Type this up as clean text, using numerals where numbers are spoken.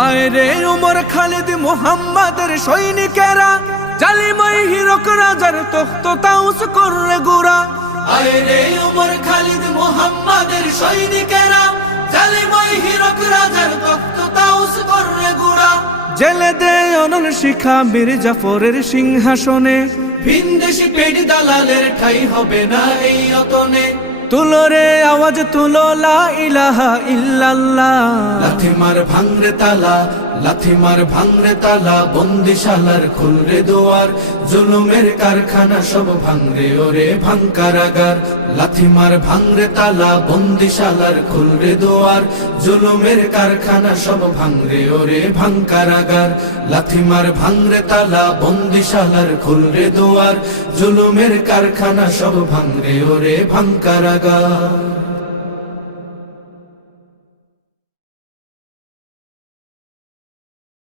আয় রে উমর খালিদ মুহাম্মাদের সৈনিকেরা, জালিমাই হিরক রাজার তখ্ত তাউস করে গোরা। আয় রে উমর খালিদ মুহাম্মাদের সৈনিকেরা, জালিমাই হিরক রাজার তখ্ত তাউস করে গোরা। জেলে দে অনল শিখা বীর জাফরের সিংহাসনে, ভিনদেশি পেট দালালের ঠাই হবে না এই অতনে। তুলো রে আওয়াজ তুলো লা ইলাহা ইল্লাল্লাহ। লাথি মার ভাঙরে তালা, লাথি মার ভাঙরে তালা, বন্দিশালার খুলরে দুয়ার, জুলুমের কারখানা সব ভাঙরে ওরে ভাঙ কারাগার। লাথি মার ভাঙরে তালা, বন্দিশালার খুলরে দুয়ার, জুলুমের কারখানা সব ভাঙরে ওরে ভাঙ কারাগার। লাথি মার ভাঙরে তালা, বন্দিশালার খুলরে দুয়ার, জুলুমের কারখানা সব ভাঙরে ওরে ভাঙ কারাগার।